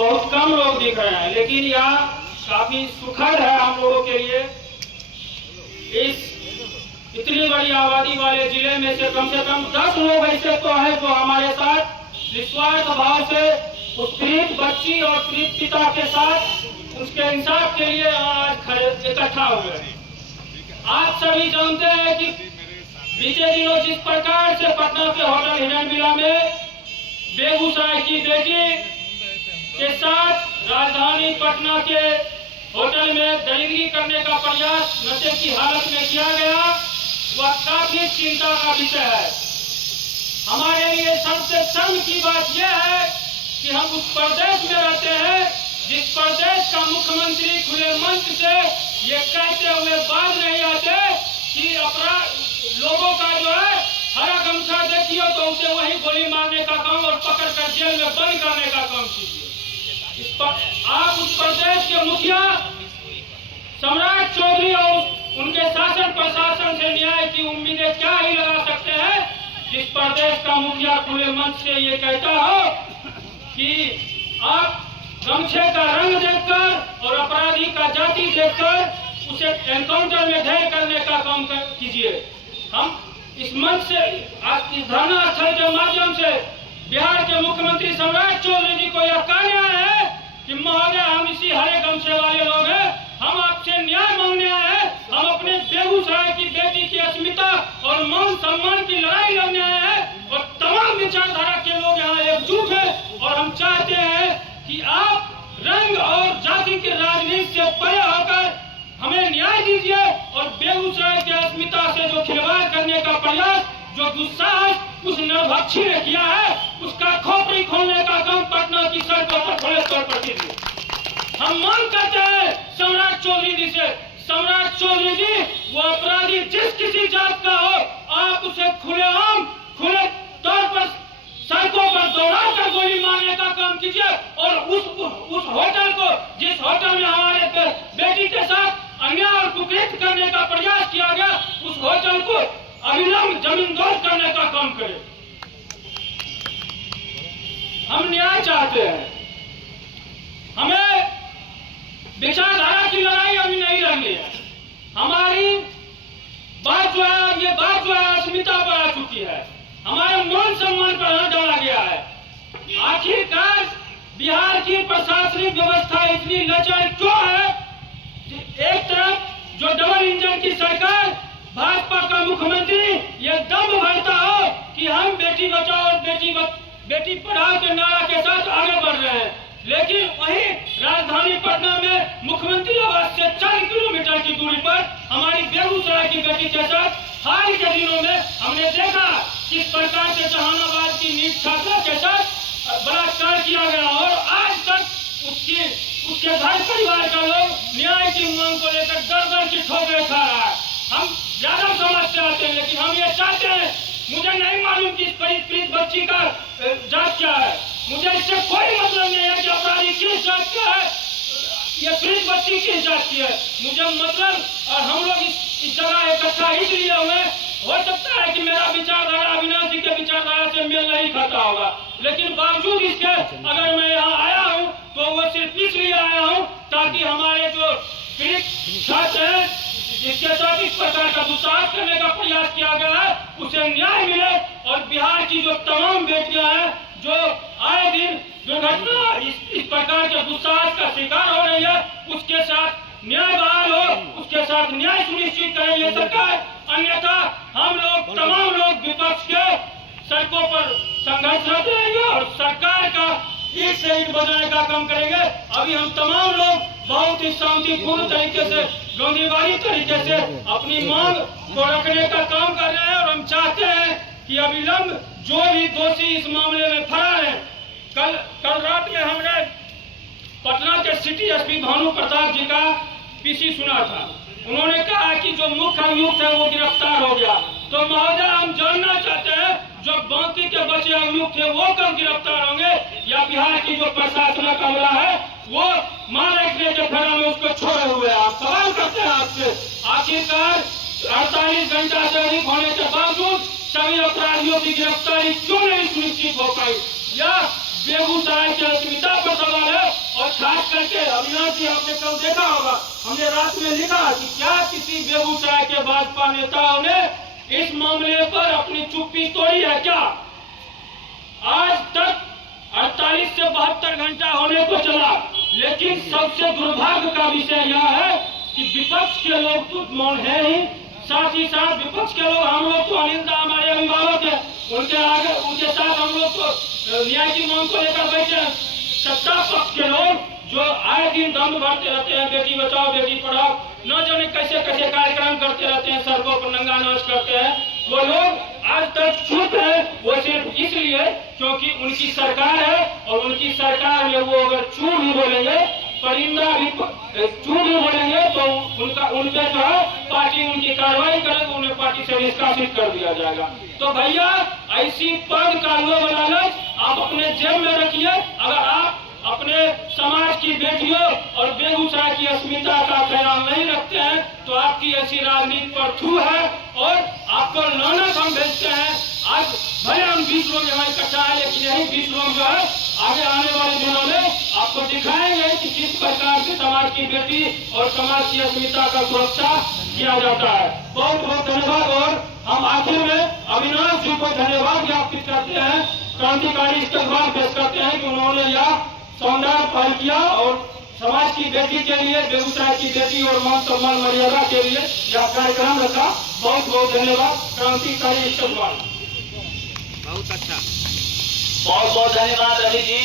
बहुत कम लोग दिख रहे हैं, लेकिन यह काफी सुखद है हम लोगों के लिए। इस इतनी बड़ी आबादी वाले जिले में से कम 10 लोग ऐसे तो हैं जो हमारे साथ निस्वार्थ भाव से उस पीड़ित बच्ची और पीड़ित पिता के साथ उसके इंसाफ के लिए आज खड़े इकट्ठा हुए हैं। आप सभी जानते हैं कि बीते दिनों जिस प्रकार से पटना के होटल हिरनबिला में बेगूसराय की बेटी के साथ राजधानी पटना के होटल में डिलीवरी करने का प्रयास नशे की हालत में किया गया, वह काफी चिंता का विषय है। हमारे लिए सबसे शर्म की बात यह है कि हम उस प्रदेश में रहते हैं जिस प्रदेश का मुख्यमंत्री खुले मंच से ये कहते हुए बात नहीं आते कि अपराध लोगों का जो है हरा गमछा देखिए तो उसे वही गोली मारने का काम और पकड़ कर जेल में बंद करने का काम कीजिए। आप उस प्रदेश के मुखिया सम्राट चौधरी और उनके शासन प्रशासन से न्याय की उम्मीदें क्या ही लगा सकते हैं जिस प्रदेश का मुखिया खुले मंच से ये कहता हो कि आप गमछे का रंग देखकर और अपराधी का जाति देखकर उसे एनकाउंटर में ढेर करने का काम कीजिए। हम इस मंच से आज इस धरना स्थल के माध्यम से बिहार के मुख्यमंत्री सम्राट चौधरी जी को यह कहने आए हैं कि महोदय, हम इसी हरे गमछे वाले लोग हैं, हम आपसे न्याय मांगने आए हैं। हम अपने बेगूसराय की बेटी की अस्मिता और मान सम्मान की लड़ाई लड़ने आए हैं और तमाम विचारधारा के लोग यहाँ एकजुट हैं और हम चाहते हैं कि आप रंग और जाति की राजनीति से परे होकर हमें न्याय दीजिए और बेगूसराय की अस्मिता से जो खिलवाड़ करने का प्रयास, जो दुस्साहस उस नरभक्षी ने किया है, उसका खोपड़ी खोलने का काम पटना की सड़कों पर खुले तौर पर कीजिए। हम मांग करते हैं सम्राट चौधरी जी से, सम्राट चौधरी जी वो अपराधी जिस किसी जात का हो, आप उसे खुले तौर पर सड़कों पर दौड़ाकर गोली मारने का काम कीजिए और उस होटल को, जिस होटल में हमारे बेटी के साथ अन्याय और कुकृत्य करने का प्रयास किया गया, उस होटल को अविलंब जमींदोज करने का काम करें। हम न्याय चाहते हैं, हमें विचारधारा की लड़ाई अभी नहीं लड़नी है। हमारी बात जो है, ये बात जो है अस्मिता पर आ चुकी है, हमारे मान सम्मान पर हाथ डाला गया है। आखिरकार बिहार की प्रशासनिक व्यवस्था इतनी लचर क्यों है? एक तरफ जो डबल इंजन की सरकार, भाजपा का मुख्यमंत्री ये दम भरता हो कि हम बेटी बचाओ और बेटी पढ़ाओ के नारा के साथ आगे बढ़ रहे हैं, लेकिन वहीं राजधानी पटना में मुख्यमंत्री आवास से 4 किलोमीटर की दूरी पर हमारी बेगूसराय की बेटी के साथ हाल के दिनों में हमने देखा किस प्रकार से जहानाबाद की नीट छात्रा के साथ बलात्कार किया गया और आज तक उसके घर परिवार का लोग न्याय की मांग को लेकर दर की ठोकरें खा रहा है। हम ज्यादा समझ से आते हैं, लेकिन हम ये चाहते हैं, मुझे नहीं मालूम कि इस पीड़ित बच्ची का जात क्या है, मुझे इससे कोई मतलब नहीं है कि अपराधी किस जात का है, ये पीड़ित बच्ची किस जात की है, मुझे मतलब। और हम लोग इस जगह इकट्ठा इसलिए हुए, हो सकता है कि मेरा विचारधारा अविनाश जी के विचारधारा से मेल नहीं खाता होगा, लेकिन बावजूद इसके अगर मैं यहाँ आया हूँ तो वो सिर्फ इसलिए आया हूँ ताकि हमारे जो पीड़ित छात्र हैं जिसके साथ इस प्रकार का दुस्साहस करने का प्रयास किया गया है, उसे न्याय मिले और बिहार की जो तमाम बेटियां हैं जो आए दिन दुर्घटना इस प्रकार के दुस्साहस का शिकार हो रही है, उसके साथ न्याय बहाल हो, उसके साथ न्याय सुनिश्चित करेंगे सरकार। अन्यथा हम लोग तमाम लोग विपक्ष के सड़कों पर संघर्षरत रहेंगे और सरकार का ईट से ईट बजाने का काम करेंगे। अभी हम तमाम लोग बहुत ही शांतिपूर्ण तरीके से, गांधीवादी तरीके से अपनी मांग को रखने का काम कर रहे हैं और हम चाहते हैं कि अविलंब जो भी दोषी इस मामले में फरार है। कल रात में हमने पटना के सिटी एसपी भानु प्रताप जी का पीसी सुना था, उन्होंने कहा कि जो मुख्य अभियुक्त है वो गिरफ्तार हो गया। तो महोदय, हम जानना चाहते हैं जो बाकी के बचे अभियुक्त थे वो कब गिरफ्तार होंगे, या बिहार की जो प्रशासनिक अमला है वो मार रखने के फेरा में उसको छोड़े हुए। आप सवाल करते हैं आपसे, आखिरकार 48 घंटा से अधिक होने के बावजूद सभी अपराधियों की गिरफ्तारी क्यों नहीं सुनिश्चित हो पाई? यह बेगूसराय की अस्मिता पर सवाल है और खास करके अविनाश जी, आपने कल देखा होगा, हमने रात में लिखा कि क्या किसी बेगूसराय के भाजपा नेताओं ने इस मामले पर अपनी चुप्पी तोड़ी है क्या? आज तक 48 से 72 घंटा होने को चला, लेकिन सबसे दुर्भाग्य का विषय यह है कि विपक्ष के लोग तो मौन है ही, साथ ही साथ विपक्ष के लोग, हम लोग तो अनिंदा, हमारे अभिभावक है, उनके आगे उनके साथ हम लोग तो न्याय की मांग को लेकर बैठे हैं। सत्ता पक्ष के लोग जो आए दिन दम भरते रहते हैं, बेटी बचाओ बेटी पढ़ाओ, न जाने कैसे कैसे कार्यक्रम करते रहते हैं, सड़कों पर नंगा नाच करते हैं, वो लोग आज तक चुप है। वो सिर्फ इसलिए क्योंकि उनकी सरकार है, और उनकी सरकार में वो अगर चू भी बोलेंगे, परिंदा भी चू भी बोलेंगे, तो उनके जो है पार्टी उनकी कार्रवाई करेगी, उन्हें पार्टी से निष्कासित कर दिया जाएगा। तो भैया, ऐसी पद का लोभ लालच आप अपने जेब में रखिए। अगर आप अपने समाज की बेटियों और बेगूसराय की अस्मिता का ख्याल नहीं रखते हैं, तो आपकी ऐसी राजनीति पर थू है, और आपको लानत हम भेजते हैं। आज भले हम 20 लोग यहाँ इकट्ठा है, लेकिन यही 20 लोग जो है आगे आने वाले दिनों में आपको दिखाएंगे कि किस प्रकार से समाज की बेटी और समाज की अस्मिता का सुरक्षा किया जाता है। बहुत बहुत धन्यवाद। और हम आखिर में अविनाश जी को धन्यवाद ज्ञापित करते हैं, क्रांतिकारी इस्तेमाल पेश करते हैं कि उन्होंने यह शानदार पहल किया और समाज की बेटी के लिए, बेगूसराय की बेटी और मान सम्मान मर्यादा के लिए यह कार्यक्रम रखा। बहुत बहुत धन्यवाद क्रांतिकारी इस्तेमाल। बहुत अच्छा, बहुत बहुत धन्यवाद रवि जी।